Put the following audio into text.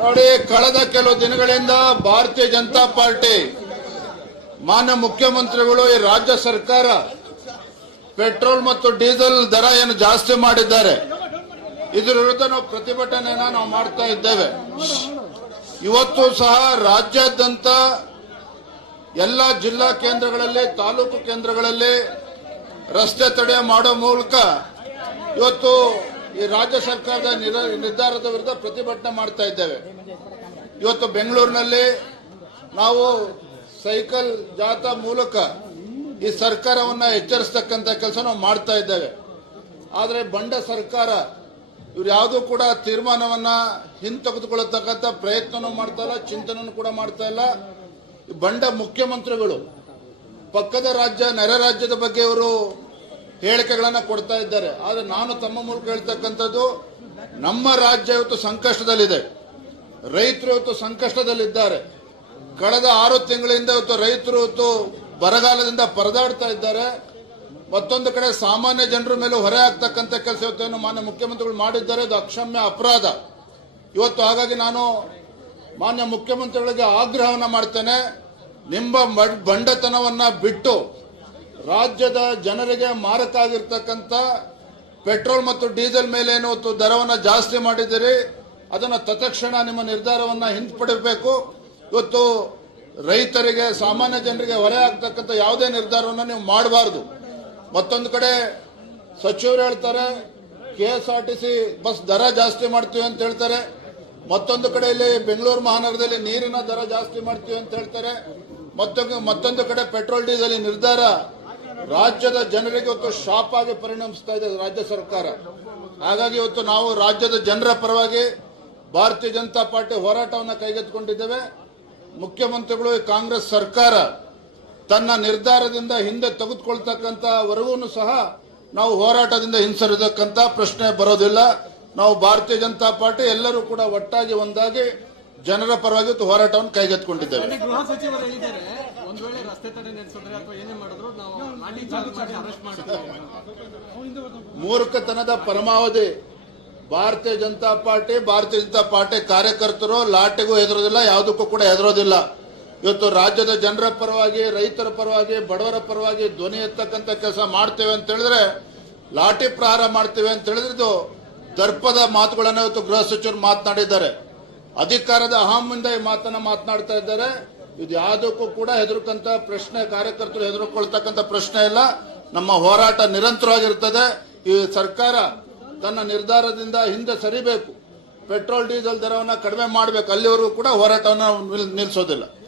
ನೋಡಿ ಕಳೆದ ಕೆಲವು ದಿನಗಳಿಂದ ಭಾರತೀಯ ಜನತಾ ಪಾರ್ಟಿ ಮಾನ್ಯ ಮುಖ್ಯಮಂತ್ರಿಗಳು ಈ ರಾಜ್ಯ ಸರ್ಕಾರ ಪೆಟ್ರೋಲ್ ಮತ್ತು ಡೀಸೆಲ್ ದರ ಏನು ಜಾಸ್ತಿ ಮಾಡಿದ್ದಾರೆ ಇದರ ವಿರುದ್ಧ ನಾವು ಪ್ರತಿಭಟನೆಯನ್ನು ನಾವು ಮಾಡ್ತಾ ಇದ್ದೇವೆ ಇವತ್ತು ಸಹ ರಾಜ್ಯಾದ್ಯಂತ ಎಲ್ಲ ಜಿಲ್ಲಾ ಕೇಂದ್ರಗಳಲ್ಲಿ ತಾಲೂಕು ಕೇಂದ್ರಗಳಲ್ಲಿ ರಸ್ತೆ ತಡೆ ಮಾಡೋ ಮೂಲಕ ಇವತ್ತು ಈ ರಾಜ್ಯ ಸರ್ಕಾರದ ನಿರ್ಧಾರದ ವಿರುದ್ಧ ಪ್ರತಿಭಟನೆ ಮಾಡ್ತಾ ಇದ್ದೇವೆ ಇವತ್ತು ಬೆಂಗಳೂರಿನಲ್ಲಿ ನಾವು ಸೈಕಲ್ ಜಾಥಾ ಮೂಲಕ ಈ ಸರ್ಕಾರವನ್ನ ಎಚ್ಚರಿಸತಕ್ಕಂತ ಕೆಲಸ ನಾವು ಮಾಡ್ತಾ ಇದ್ದೇವೆ ಆದರೆ ಬಂಡ ಸರ್ಕಾರ ಇವ್ರು ಯಾವುದೂ ಕೂಡ ತೀರ್ಮಾನವನ್ನ ಹಿಂತೆಗೆದುಕೊಳ್ಳತಕ್ಕಂಥ ಪ್ರಯತ್ನನೂ ಮಾಡ್ತಾ ಇಲ್ಲ ಚಿಂತನೂ ಕೂಡ ಮಾಡ್ತಾ ಇಲ್ಲ ಬಂಡ ಮುಖ್ಯಮಂತ್ರಿಗಳು ಪಕ್ಕದ ರಾಜ್ಯ ನೆರೆ ರಾಜ್ಯದ ಬಗ್ಗೆ ಇವರು ಹೇಳಿಕೆಗಳನ್ನು ಕೊಡ್ತಾ ಇದ್ದಾರೆ ಆದರೆ ನಾನು ತಮ್ಮ ಮೂಲಕ ಹೇಳ್ತಕ್ಕಂಥದ್ದು ನಮ್ಮ ರಾಜ್ಯ ಇವತ್ತು ಸಂಕಷ್ಟದಲ್ಲಿದೆ ರೈತರು ಇವತ್ತು ಸಂಕಷ್ಟದಲ್ಲಿದ್ದಾರೆ ಕಳೆದ ಆರು ತಿಂಗಳಿಂದ ಇವತ್ತು ರೈತರು ಇವತ್ತು ಬರಗಾಲದಿಂದ ಪರದಾಡ್ತಾ ಇದ್ದಾರೆ ಮತ್ತೊಂದು ಕಡೆ ಸಾಮಾನ್ಯ ಜನರ ಮೇಲೆ ಹೊರೆ ಆಗ್ತಕ್ಕಂಥ ಕೆಲಸ ಇವತ್ತನ್ನು ಮಾನ್ಯ ಮುಖ್ಯಮಂತ್ರಿಗಳು ಮಾಡಿದ್ದಾರೆ ಅದು ಅಕ್ಷಮ್ಯ ಅಪರಾಧ ಇವತ್ತು ಹಾಗಾಗಿ ನಾನು ಮಾನ್ಯ ಮುಖ್ಯಮಂತ್ರಿಗಳಿಗೆ ಆಗ್ರಹವನ್ನು ಮಾಡ್ತೇನೆ ನಿಮ್ಮ ಬಂಡತನವನ್ನು ಬಿಟ್ಟು ರಾಜ್ಯದ ಜನರಿಗೆ ಮಾರಕ ಆಗಿರ್ತಕ್ಕಂಥ ಪೆಟ್ರೋಲ್ ಮತ್ತು ಡೀಸೆಲ್ ಮೇಲೆ ಏನು ದರವನ್ನು ಜಾಸ್ತಿ ಮಾಡಿದ್ದೀರಿ ಅದನ್ನು ತತ್ಕ್ಷಣ ನಿಮ್ಮ ನಿರ್ಧಾರವನ್ನು ಹಿಂಪಡಿಬೇಕು ಇವತ್ತು ರೈತರಿಗೆ ಸಾಮಾನ್ಯ ಜನರಿಗೆ ಹೊರೆ ಆಗ್ತಕ್ಕಂಥ ಯಾವುದೇ ನಿರ್ಧಾರವನ್ನು ನೀವು ಮಾಡಬಾರ್ದು ಮತ್ತೊಂದು ಕಡೆ ಸಚಿವರು ಹೇಳ್ತಾರೆ K S R T C bus ದರ ಜಾಸ್ತಿ ಮಾಡ್ತೀವಿ ಅಂತ ಹೇಳ್ತಾರೆ ಮತ್ತೊಂದು ಕಡೆ ಇಲ್ಲಿ ಬೆಂಗಳೂರು ಮಹಾನಗರದಲ್ಲಿ ನೀರಿನ ದರ ಜಾಸ್ತಿ ಮಾಡ್ತೀವಿ ಅಂತ ಹೇಳ್ತಾರೆ ಮತ್ತೊಂದು ಮತ್ತೊಂದು ಕಡೆ ಪೆಟ್ರೋಲ್ ಡೀಸೆಲ್ ನಿರ್ಧಾರ ರಾಜ್ಯದ ಜನರಿಗೆ ಇವತ್ತು ಶಾಪ್ ಆಗಿ ಪರಿಣಮಿಸ್ತಾ ಇದೆ ರಾಜ್ಯ ಸರ್ಕಾರ ಹಾಗಾಗಿ ಇವತ್ತು ನಾವು ರಾಜ್ಯದ ಜನರ ಪರವಾಗಿ ಭಾರತೀಯ ಜನತಾ ಪಾರ್ಟಿ ಹೋರಾಟವನ್ನು ಕೈಗೆತ್ತಿಕೊಂಡಿದ್ದೇವೆ ಮುಖ್ಯಮಂತ್ರಿಗಳು ಕಾಂಗ್ರೆಸ್ ಸರ್ಕಾರ ತನ್ನ ನಿರ್ಧಾರದಿಂದ ಹಿಂದೆ ತೆಗೆದುಕೊಳ್ತಕ್ಕಂಥ ವರೆಗೂ ಸಹ ನಾವು ಹೋರಾಟದಿಂದ ಹಿಂಸರಿದಕ್ಕಂಥ ಪ್ರಶ್ನೆ ಬರೋದಿಲ್ಲ ನಾವು ಭಾರತೀಯ ಜನತಾ ಪಾರ್ಟಿ ಎಲ್ಲರೂ ಕೂಡ ಒಟ್ಟಾಗಿ ಒಂದಾಗಿ ಜನರ ಪರವಾಗಿ ಇವತ್ತು ಹೋರಾಟವನ್ನು ಕೈಗೆತ್ತಿಕೊಂಡಿದ್ದೇವೆ ಗೃಹ ಸಚಿವರು ಮೂರ್ಖತನದ ಪರಮಾವಧಿ ಭಾರತೀಯ ಜನತಾ ಪಾರ್ಟಿ ಭಾರತೀಯ ಜನತಾ ಪಾರ್ಟಿ ಕಾರ್ಯಕರ್ತರು ಲಾಟೆಗೂ ಹೆದರೋದಿಲ್ಲ ಯಾವುದಕ್ಕೂ ಕೂಡ ಹೆದರೋದಿಲ್ಲ ಇವತ್ತು ರಾಜ್ಯದ ಜನರ ಪರವಾಗಿ ರೈತರ ಪರವಾಗಿ ಬಡವರ ಪರವಾಗಿ ಧ್ವನಿ ಎತ್ತಕ್ಕಂತ ಕೆಲಸ ಮಾಡ್ತೇವೆ ಅಂತ ಹೇಳಿದ್ರೆ ಲಾಠಿ ಪ್ರಹಾರ ಮಾಡ್ತೇವೆ ಅಂತ ಹೇಳಿದ್ರೆ ದರ್ಪದ ಮಾತುಗಳನ್ನು ಇವತ್ತು ಗೃಹ ಸಚಿವರು ಮಾತನಾಡಿದ್ದಾರೆ ಅಧಿಕಾರದ ಅಹಮಿಂದ ಈ ಮಾತನ್ನ ಮಾತನಾಡ್ತಾ ಇದ್ದಾರೆ ಇದು ಯಾವುದಕ್ಕೂ ಕೂಡ ಹೆದರ್ಕಂತ ಪ್ರಶ್ನೆ ಕಾರ್ಯಕರ್ತರು ಹೆದರ್ಕೊಳ್ತಕ್ಕಂಥ ಪ್ರಶ್ನೆ ಇಲ್ಲ ನಮ್ಮ ಹೋರಾಟ ನಿರಂತರವಾಗಿರ್ತದೆ ಈ ಸರ್ಕಾರ ತನ್ನ ನಿರ್ಧಾರದಿಂದ ಹಿಂದೆ ಸರಿಬೇಕು ಪೆಟ್ರೋಲ್ ಡೀಸೆಲ್ ದರವನ್ನು ಕಡಿಮೆ ಮಾಡಬೇಕು ಅಲ್ಲಿವರೆಗೂ ಕೂಡ ಹೋರಾಟವನ್ನು ನಿಲ್ಲಿಸೋದಿಲ್ಲ